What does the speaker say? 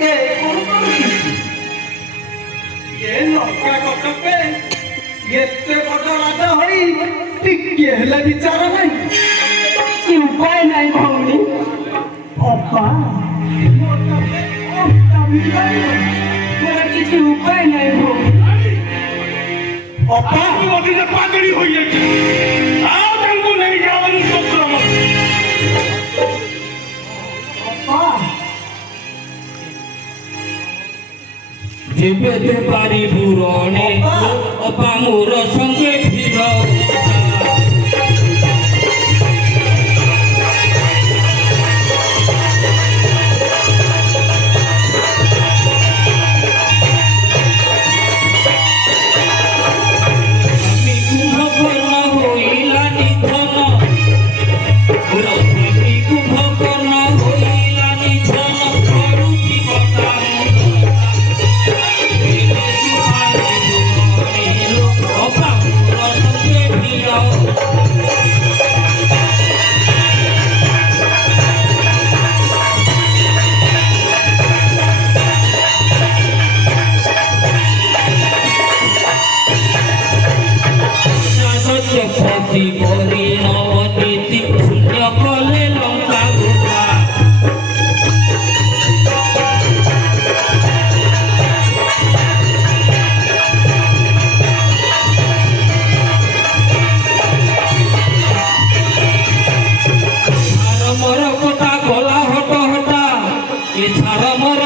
ଏ ଲଙ୍କା କଟକେ ଏତେ ବଡ଼ ରାଜା ହୋଇ ଟିକେ ହେଲେ ବିଚାର ନାହିଁ। କିଛି ଉପାୟ ନାହିଁ ଭଉଣୀ। ଅପା ମୋର କିଛି ଉପାୟ ନାହିଁ ଭଉଣୀ। ଅପା ଗୋଟିଏ ପାଗଳି ହୋଇଯାଇଛି। ଆଉ ତାଙ୍କୁ ନେଇଯାଉନି ସଂକ୍ରମ। ଅପା ଯେବେ ଦେ ପାରିବୁ ରଣେ ଅପା ମୋର ସଙ୍ଗେ ଫିର ক্ষতি করি নবনীতি শূন্য কলে লঙ্কা গোটা ছাড় মর কটা গলা হট হটা এ ছাড় মর